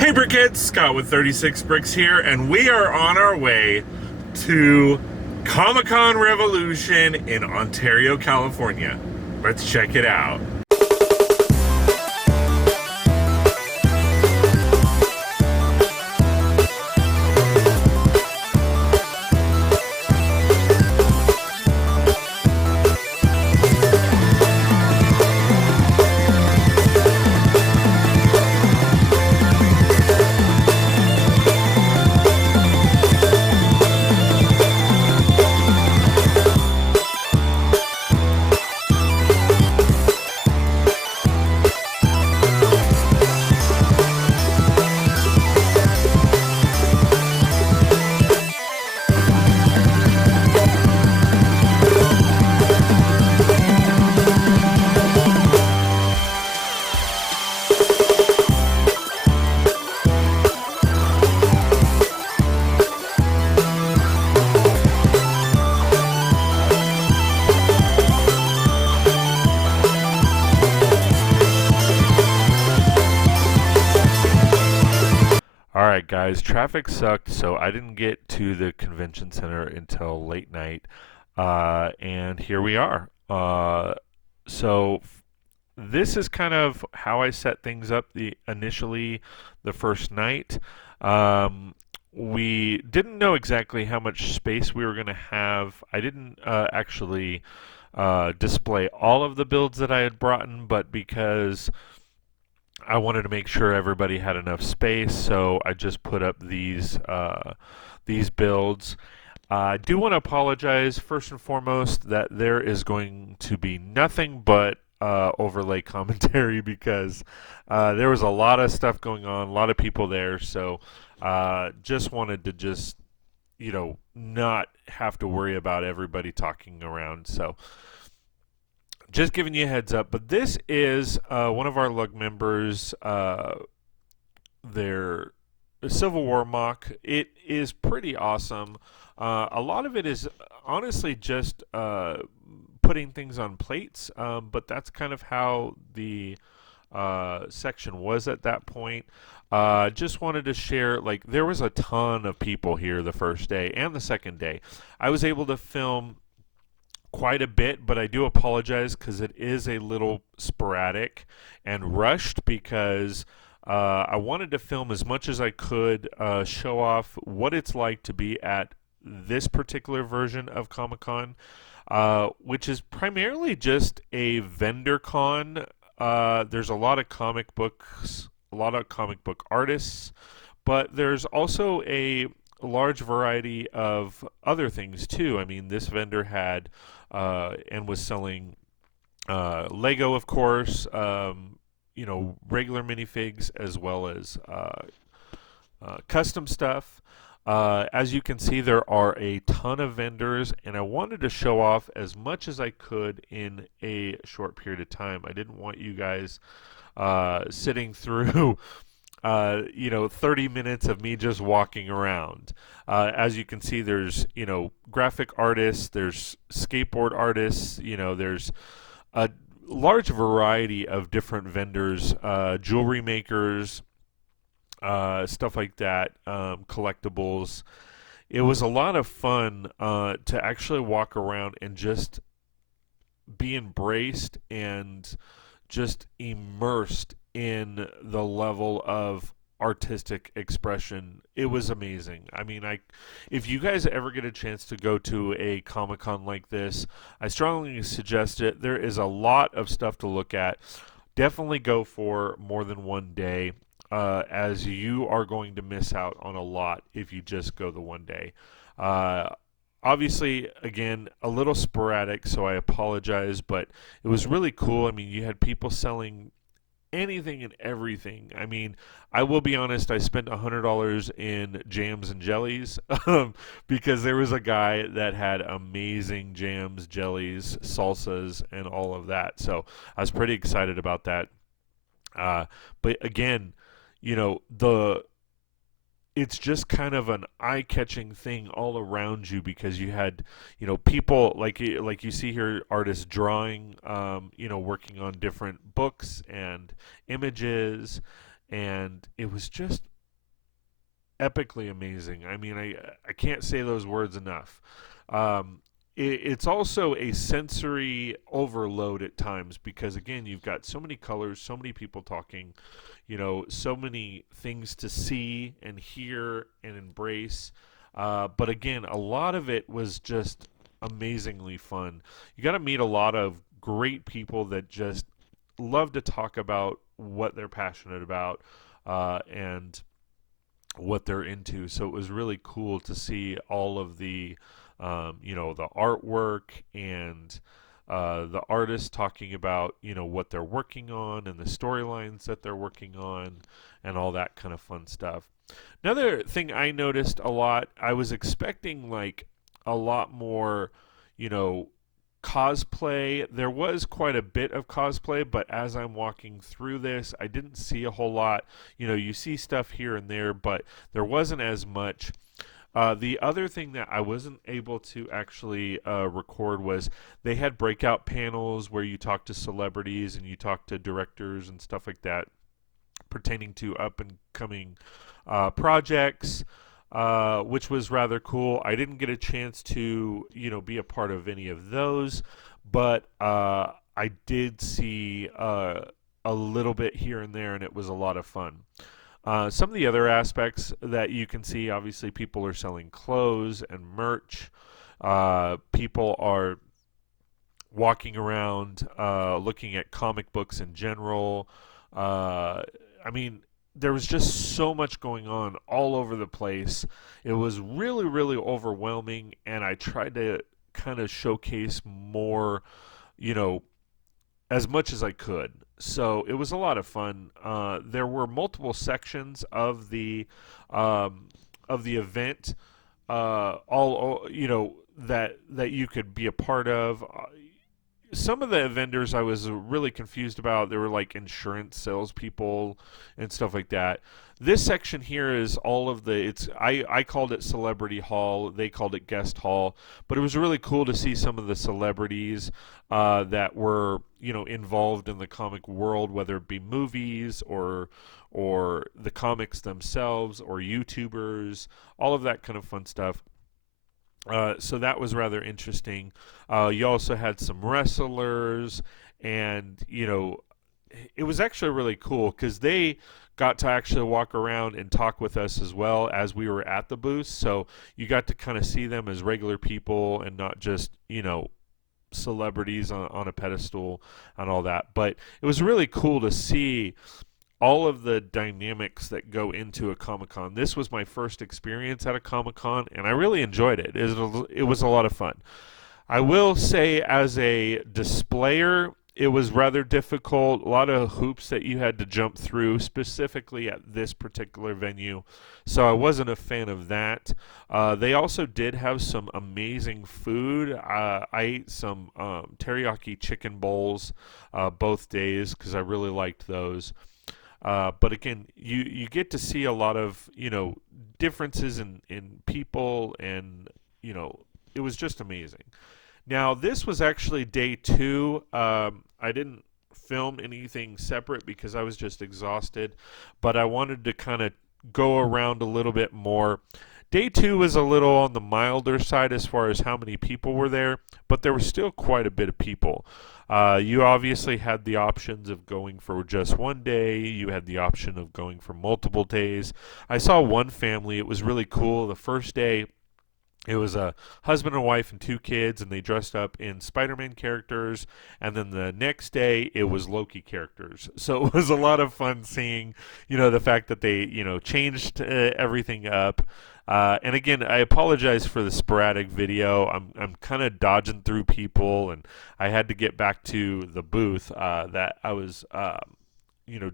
Hey Brickheads, Scott with 36 Bricks here, and we are on our way to Comic-Con Revolution in Ontario, California. Let's check it out. Alright guys, traffic sucked, so I didn't get to the convention center until late night, and here we are. This is kind of how I set things up initially the first night. We didn't know exactly how much space we were going to have. I didn't actually display all of the builds that I had brought in, but because I wanted to make sure everybody had enough space, so I just put up these builds. I do want to apologize first and foremost that there is going to be nothing but overlay commentary because there was a lot of stuff going on, a lot of people there, so just wanted to not have to worry about everybody talking around. So just giving you a heads up, but this is one of our lug members, their Civil War mock. It is pretty awesome. A lot of it is honestly just putting things on plates, but that's kind of how the section was at that point. Just wanted to share, like, there was a ton of people here the first day and the second day. I was able to film quite a bit, but I do apologize because it is a little sporadic and rushed because I wanted to film as much as I could, show off what it's like to be at this particular version of Comic-Con, which is primarily just a vendor con. There's a lot of comic books, a lot of comic book artists, but there's also a large variety of other things too. I mean, this vendor had and was selling Lego, of course, regular minifigs as well as custom stuff. As you can see, there are a ton of vendors, and I wanted to show off as much as I could in a short period of time. I didn't want you guys sitting through 30 minutes of me just walking around. As you can see, there's, graphic artists, there's skateboard artists, there's a large variety of different vendors, jewelry makers, stuff like that, collectibles. It was a lot of fun to actually walk around and just be embraced and just immersed in the level of artistic expression. It was amazing. I mean, if you guys ever get a chance to go to a Comic-Con like this, I strongly suggest it. There is a lot of stuff to look at. Definitely go for more than one day, as you are going to miss out on a lot if you just go the one day. Obviously, again, a little sporadic, so I apologize, but it was really cool. I mean, you had people selling anything and everything. I mean, I will be honest, I spent $100 in jams and jellies because there was a guy that had amazing jams, jellies, salsas, and all of that. So I was pretty excited about that. But again, it's just kind of an eye-catching thing all around you because you had, people like you see here, artists drawing, working on different books and images, and it was just epically amazing. I mean, I can't say those words enough. It's also a sensory overload at times because again, you've got so many colors, so many people talking, so many things to see and hear and embrace. But again, a lot of it was just amazingly fun. You got to meet a lot of great people that just love to talk about what they're passionate about and what they're into. So it was really cool to see all of the artwork and the artists talking about, what they're working on and the storylines that they're working on and all that kind of fun stuff. Another thing I noticed a lot, I was expecting like a lot more, you know, cosplay. There was quite a bit of cosplay, but as I'm walking through this, I didn't see a whole lot. You see stuff here and there, but there wasn't as much. The other thing that I wasn't able to actually record was they had breakout panels where you talk to celebrities and you talk to directors and stuff like that pertaining to up and coming projects, which was rather cool. I didn't get a chance to, be a part of any of those, but I did see a little bit here and there, and it was a lot of fun. Some of the other aspects that you can see, obviously, people are selling clothes and merch. People are walking around looking at comic books in general. I mean, there was just so much going on all over the place. It was really, really overwhelming, and I tried to kind of showcase more, you know, as much as I could. So it was a lot of fun. There were multiple sections of the event, that you could be a part of. Some of the vendors I was really confused about. They were like insurance salespeople and stuff like that. This section here is all of the. I called it Celebrity Hall. They called it Guest Hall. But it was really cool to see some of the celebrities that were involved in the comic world, whether it be movies or the comics themselves or YouTubers, all of that kind of fun stuff. So that was rather interesting. You also had some wrestlers, and it was actually really cool because they got to actually walk around and talk with us as well as we were at the booth. So you got to kind of see them as regular people and not just celebrities on a pedestal and all that. But it was really cool to see all of the dynamics that go into a Comic-Con. This was my first experience at a Comic-Con, and I really enjoyed it. It was a lot of fun. I will say, as a displayer, it was rather difficult. A lot of hoops that you had to jump through, specifically at this particular venue. So I wasn't a fan of that. They also did have some amazing food. I ate some teriyaki chicken bowls both days because I really liked those. But again, you get to see a lot of differences in people, and it was just amazing. Now this was actually day two. I didn't film anything separate because I was just exhausted, but I wanted to kind of go around a little bit more. Day two was a little on the milder side as far as how many people were there, but there was still quite a bit of people. You obviously had the options of going for just one day. You had the option of going for multiple days. I saw one family. It was really cool. The first day, it was a husband and wife and two kids, and they dressed up in Spider-Man characters. And then the next day, it was Loki characters. So it was a lot of fun seeing, the fact that they, changed everything up. And again, I apologize for the sporadic video. I'm kind of dodging through people, and I had to get back to the booth that I was,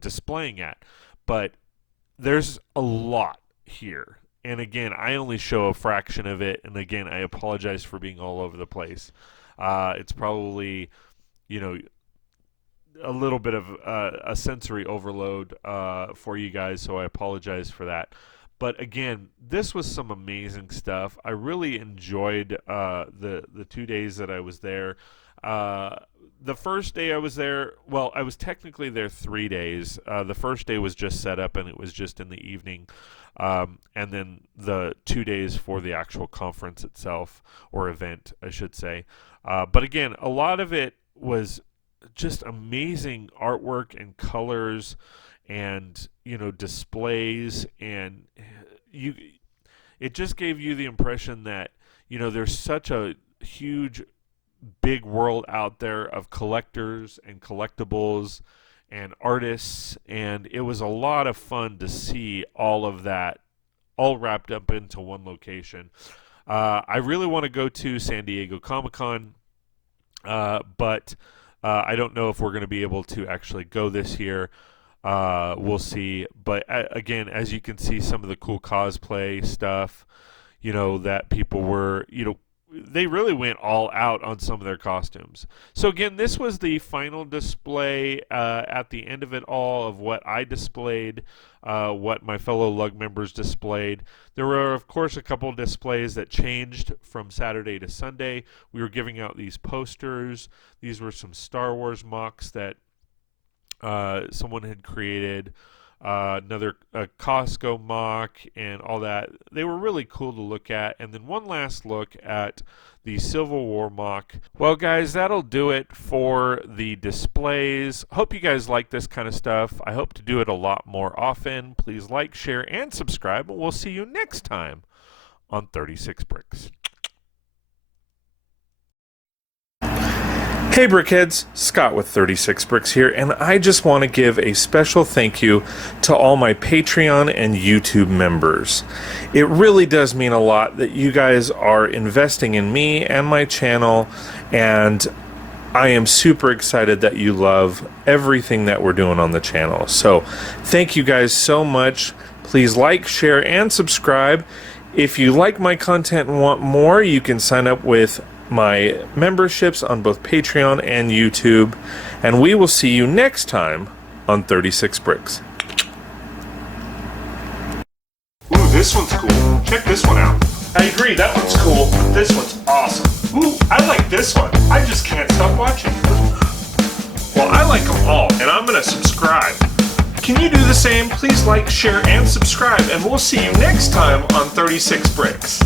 displaying at. But there's a lot here. And again, I only show a fraction of it. And again, I apologize for being all over the place. It's probably, a little bit of a sensory overload for you guys, so I apologize for that. But again, this was some amazing stuff. I really enjoyed the 2 days that I was there. the first day I was there, well, I was technically there 3 days. The first day was just set up, and it was just in the evening. And then the 2 days for the actual conference itself, or event, I should say. But again, a lot of it was just amazing artwork and colors and, you know, displays, and it just gave you the impression that, you know, there's such a huge, big world out there of collectors and collectibles and artists, and it was a lot of fun to see all of that all wrapped up into one location. I really want to go to San Diego Comic-Con, but I don't know if we're going to be able to actually go this year. We'll see. But again, as you can see, some of the cool cosplay stuff, you know, that people were, you know, they really went all out on some of their costumes. So again, this was the final display at the end of it all of what I displayed, what my fellow lug members displayed. There were, of course, a couple of displays that changed from Saturday to Sunday. We were giving out these posters. These were some Star Wars mocks that someone had created. Another Costco mock and all that. They were really cool to look at. And then one last look at the Civil War mock. Well, guys, that'll do it for the displays. Hope you guys like this kind of stuff. I hope to do it a lot more often. Please like, share, and subscribe. And we'll see you next time on 36 Bricks. Hey Brickheads, Scott with 36 Bricks here, and I just want to give a special thank you to all my Patreon and YouTube members. It really does mean a lot that you guys are investing in me and my channel, and I am super excited that you love everything that we're doing on the channel. So thank you guys so much. Please like, share, and subscribe. If you like my content and want more, you can sign up with my memberships on both Patreon and YouTube, and we will see you next time on 36 Bricks. Ooh, this one's cool. Check this one out. I agree, that one's cool. This one's awesome. Ooh, I like this one. I just can't stop watching. Well, I like them all, and I'm gonna subscribe. Can you do the same? Please like, share, and subscribe, and we'll see you next time on 36 Bricks.